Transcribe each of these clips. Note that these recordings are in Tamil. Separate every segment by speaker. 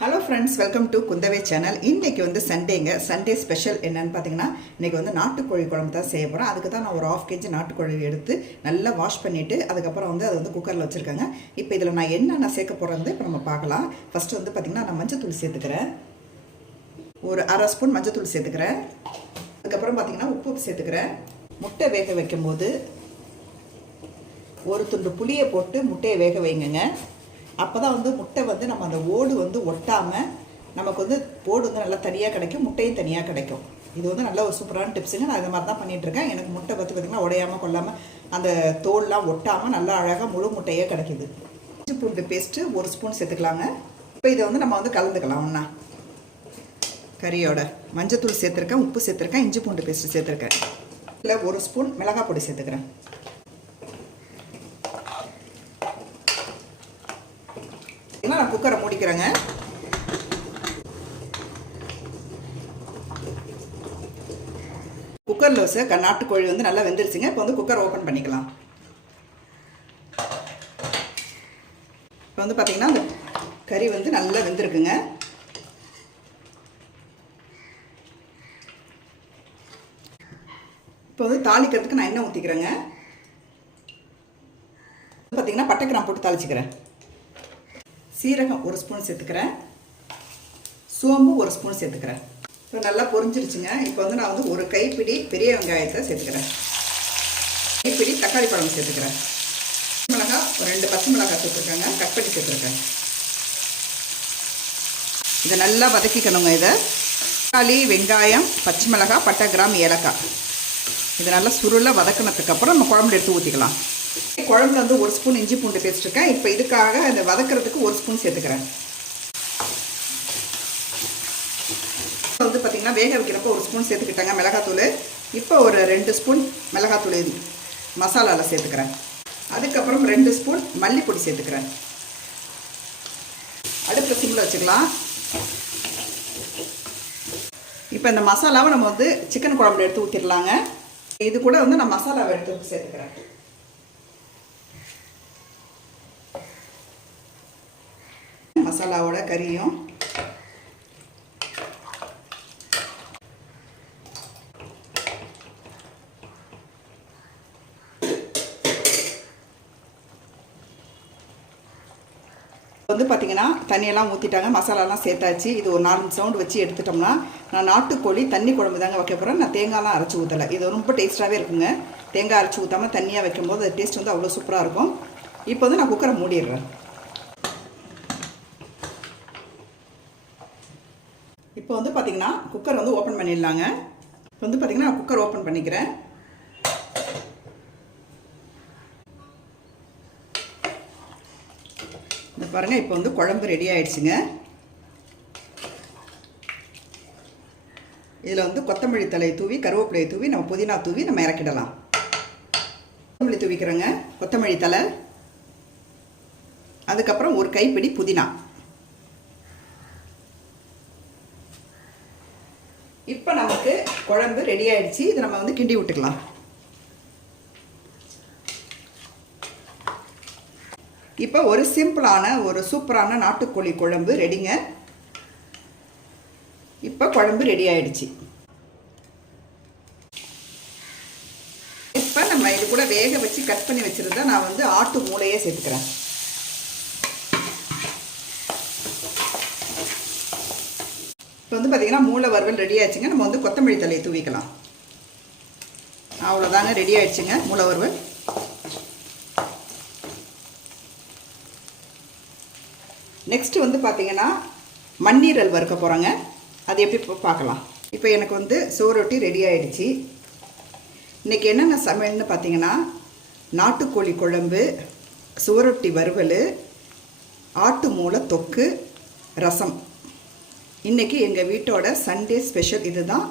Speaker 1: Hello friends welcome to Kundavai channel இன்றைக்கி வந்து சண்டேங்க சண்டே ஸ்பெஷல் என்னன்னு பார்த்தீங்கன்னா இன்றைக்கி வந்து நாட்டுக்கோழி குழம்பு தான் செய்ய போகிறோம் அதுக்கு தான் நான் ஒரு ஆஃப் கேஜி நாட்டுக்கோழி எடுத்து நல்லா வாஷ் பண்ணிவிட்டு அதுக்கப்புறம் வந்து அதை வந்து குக்கரில் வச்சுருக்காங்க. இப்போ இதில் நான் என்னென்ன சேர்க்க போகிறது இப்போ நம்ம பார்க்கலாம். ஃபஸ்ட்டு வந்து பார்த்திங்கன்னா நான் மஞ்சத்தூள் சேர்த்துக்கிறேன். ஒரு அரை ஸ்பூன் மஞ்சத்தூள் சேர்த்துக்கிறேன். அதுக்கப்புறம் பார்த்திங்கன்னா உப்பு சேர்த்துக்கிறேன். முட்டை வேக வைக்கும்போது ஒரு துண்டு புளியை போட்டு முட்டையை வேக வைங்கங்க. அப்போ தான் வந்து முட்டை வந்து நம்ம அந்த ஓடு வந்து ஒட்டாமல் நமக்கு வந்து ஓடு வந்து நல்லா தனியாக கிடைக்கும் முட்டையும் தனியாக கிடைக்கும். இது வந்து நல்ல ஒரு சூப்பரான டிப்ஸுங்க நான் இந்த மாதிரி தான் பண்ணிகிட்ருக்கேன் எனக்கு முட்டை பற்றி பார்த்திங்கன்னா உடையாமல் கொள்ளாமல் அந்த தோல்லாம் ஒட்டாமல் நல்லா அழகாக முழு முட்டையே கிடைக்குது. இஞ்சி பூண்டு பேஸ்ட்டு ஒரு ஸ்பூன் சேர்த்துக்கலாங்க. இப்போ இதை வந்து நம்ம வந்து கலந்துக்கலாம் ஒன்றா கறியோட மஞ்சத்தூள் சேர்த்துருக்கேன் உப்பு சேர்த்துருக்கேன் இஞ்சி பூண்டு பேஸ்ட்டு சேர்த்துருக்கேன். இல்லை ஒரு ஸ்பூன் மிளகாய் பொடி சேர்த்துக்கிறேன் பார்த்தீங்கன்னா நான் குக்கரை மூடிக்கிறேங்க. குக்கரில் வச்ச நாட்டுக்கோழி வந்து நல்லா வெந்துருச்சுங்க. இப்போ வந்து குக்கர் ஓப்பன் பண்ணிக்கலாம். இப்போ வந்து பார்த்தீங்கன்னா அந்த கறி வந்து நல்லா வெந்திருக்குங்க. இப்போ வந்து தாளிக்கிறதுக்கு நான் எண்ணெய் ஊற்றிக்கிறேங்க பார்த்தீங்கன்னா பட்டை கிராம் போட்டு தாளிச்சிக்கிறேன். சீரகம் ஒரு ஸ்பூன் சேர்த்துக்கிறேன். சோம்பு ஒரு ஸ்பூன் சேர்த்துக்கிறேன். இப்போ நல்லா பொரிஞ்சிருச்சுங்க. இப்போ வந்து நான் வந்து ஒரு கைப்பிடி பெரிய வெங்காயத்தை சேர்த்துக்கிறேன். கைப்பிடி தக்காளி பழம் சேர்த்துக்கிறேன். மிளகாய் ஒரு ரெண்டு பச்சை மிளகாய் சேர்த்துருக்கேங்க. கட் பண்ணி சேர்த்துருக்கேன். இதை நல்லா வதக்கிக்கணுங்க இதை. தக்காளி வெங்காயம் பச்சை மிளகாய் பட்டை கிராம் ஏலக்காய். இதை நல்லா சுருளை வதக்கினதுக்கப்புறம் நம்ம குழம்புல எடுத்து ஊற்றிக்கலாம் குழம்புல வந்து ஒரு ஸ்பூன் இஞ்சி பூண்டு பேசிட்டுருக்கேன் இப்போ இதுக்காக இந்த வதக்கிறதுக்கு ஒரு ஸ்பூன் சேர்த்துக்கிறேன். வந்து பார்த்திங்கன்னா வேக வைக்கிறப்போ ஒரு ஸ்பூன் சேர்த்துக்கிட்டாங்க மிளகாத்தூள். இப்போ ஒரு ரெண்டு ஸ்பூன் மிளகாத்தூள் மசாலாவில் சேர்த்துக்கிறேன். அதுக்கப்புறம் ரெண்டு ஸ்பூன் மல்லிப்பொடி சேர்த்துக்கிறேன். அடுப்பில் சிம்மில் வச்சுக்கலாம். இப்போ இந்த மசாலாவை நம்ம வந்து சிக்கன் குழம்புல எடுத்து ஊற்றிடலாங்க இது கூட வந்து நான் மசாலாவை எடுத்து சேர்த்துக்கிறேன். மசாலாவோட கறியும். வந்து பார்த்தீங்கன்னா தண்ணியெல்லாம் ஊற்றிட்டாங்க மசாலாலாம் சேர்த்தாச்சு. இது ஒரு நாலு சவுண்டு வச்சு எடுத்துட்டோம்னா நான் நாட்டுக்கோழி தண்ணி குழம்பு தாங்க வைக்க போகிறேன் நான் தேங்காய்லாம் அரைச்சி ஊற்றலை இது ரொம்ப டேஸ்ட்டாகவே இருக்குங்க. தேங்காய் அரைச்சி ஊற்றாமல் தண்ணியாக வைக்கும்போது அது டேஸ்ட் வந்து அவ்வளோ சூப்பராக இருக்கும். இப்போ வந்து நான் குக்கரை மூடிடுறேன். இப்போ வந்து பார்த்திங்கன்னா குக்கர் வந்து ஓப்பன் பண்ணிடலாங்க. இப்போ வந்து பார்த்திங்கன்னா நான் குக்கர் ஓப்பன் பண்ணிக்கிறேன். இந்த பாருங்கள் இப்போ வந்து குழம்பு ரெடி ஆயிடுச்சுங்க. இதில் வந்து கொத்தமல்லி தலை தூவி கருவேப்பிலையை தூவி நம்ம புதினா தூவி நம்ம இறக்கிடலாம். கொத்தமல்லி தூவிக்கிறோங்க கொத்தமல்லி தலை அதுக்கப்புறம் ஒரு கைப்பிடி புதினா. இப்போ நமக்கு குழம்பு ரெடி ஆயிடுச்சு. இதை நம்ம வந்து கிண்டி விட்டுக்கலாம். இப்போ ஒரு சிம்பிளான ஒரு சூப்பரான நாட்டுக்கோழி குழம்பு ரெடிங்க இப்போ குழம்பு ரெடி ஆயிடுச்சு. இப்போ நம்ம இது கூட வேக வச்சு கட் பண்ணி வச்சுருந்தா நான் வந்து ஆட்டு மூளையே சேர்த்துக்கிறேன். இப்போ வந்து பார்த்திங்கன்னா மூளை வறுவல் ரெடி ஆயிடுச்சுங்க. நம்ம வந்து கொத்தமல்லி தலையை தூவிக்கலாம். அவ்வளோதாங்க ரெடி ஆயிடுச்சுங்க மூளை வறுவல். நெக்ஸ்ட்டு வந்து பார்த்திங்கன்னா மண்ணீரல் வறுக்க போகிறோங்க அது எப்படி பார்க்கலாம். இப்போ எனக்கு வந்து சோரொட்டி ரெடி ஆயிடுச்சு. இன்றைக்கி என்னென்ன சமையல்னு பார்த்தீங்கன்னா நாட்டுக்கோழி குழம்பு சுவரொட்டி வறுவல் ஆட்டு மூளை தொக்கு ரசம். இன்றைக்கி எங்கள் வீட்டோட சண்டே ஸ்பெஷல் இது தான்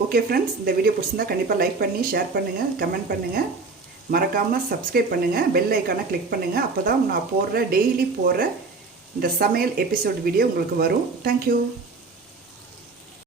Speaker 1: ஓகே ஃப்ரெண்ட்ஸ் இந்த வீடியோ பிடிச்சிருந்தா கண்டிப்பாக லைக் பண்ணி ஷேர் பண்ணுங்கள் கமெண்ட் பண்ணுங்கள் மறக்காமல் சப்ஸ்கிரைப் பண்ணுங்கள் பெல் ஐக்கானை கிளிக் பண்ணுங்கள் அப்போ தான் நான் போடுற டெய்லி போடுற இந்த சமையல் எபிசோட் வீடியோ உங்களுக்கு வரும். தேங்க்யூ